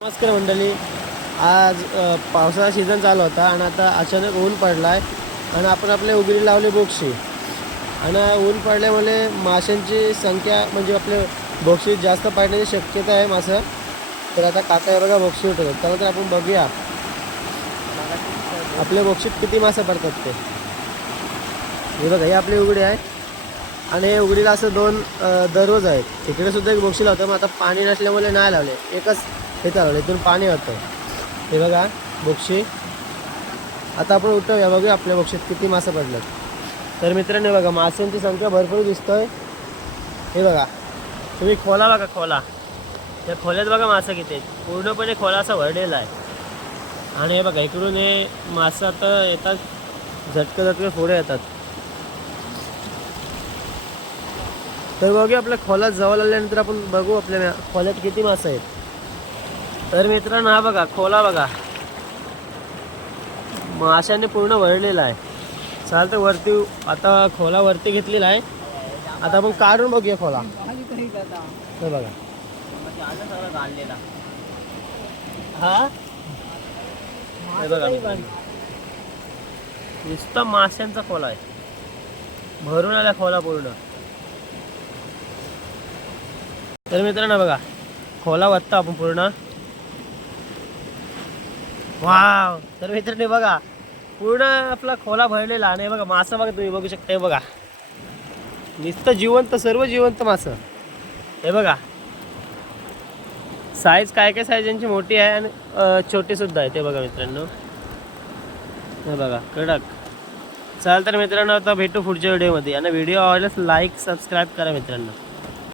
नमस्कार मंडळी. आज पावसाचा सीझन चालू होता आणि आता अचानक ऊन पडला आहे आणि आपण आपले उघडी लावले बोक्षी आणि ऊन पडल्यामुळे माशांची संख्या म्हणजे आपले बोक्षीत जास्त पडण्याची शक्यता आहे मासं. तर आता काका हे बघा बोक्षी उठवतात, चला तर आपण बघूया आपल्या बोक्षीत किती मासे पडतात ते. हे बघा, ही आपली उघडी आहे आणि हे उघडीला असं दोन दररोज आहेत. इकडे सुद्धा एक बोक्षी लावतं, मग आता पाणी नसल्यामुळे नाही लावले, एकच हे चालवलं, इथून पाणी होतं. हे बघा बोक्षी. आता आपण उठवूया, बघूया आपल्या बोक्षीत किती मासे पडतात. तर मित्रांनो बघा, माशांची संख्या भरपूर दिसतोय. हे बघा, तुम्ही खोला बघा, खोला त्या खोल्यात बघा मासा किती आहेत. पूर्णपणे खोला असा भरलेला आहे. आणि हे बघा, इकडून हे मासे आता येतात, झटके पुढे येतात. तर बघूया आपल्या खोल्यात जवळ आल्यानंतर आपण बघू आपल्या खोल्यात किती मासे आहेत. तर मित्रांनो हा बघा खोला बघा, माशाने पूर्ण भरलेला आहे. चाल तर वरती आता खोला वरती घेतलेला आहे. आता आपण काढून बघूया खोला. तर बघा हा, हे बघा नुसता माशांचा खोला आहे, भरून आला खोला पूर्ण. तर मित्रांनो बघा, खोला वत्ता आपण पूर्ण. वाव. तर मित्रांनो बघा, पूर्ण आपला खोला भरलेला आणि बघा मासा बघा, तुम्ही बघू शकता. हे बघा नुसतं जिवंत, सर्व जिवंत मासं. हे बघा साईज काय काय साईज यांची मोठी आहे आणि छोटी सुद्धा आहे. ते बघा मित्रांनो, हे बघा कडक. चाल तर मित्रांनो, आता भेटू पुढच्या व्हिडिओमध्ये आणि व्हिडिओ आवडल्यास लाईक सबस्क्राईब करा मित्रांनो.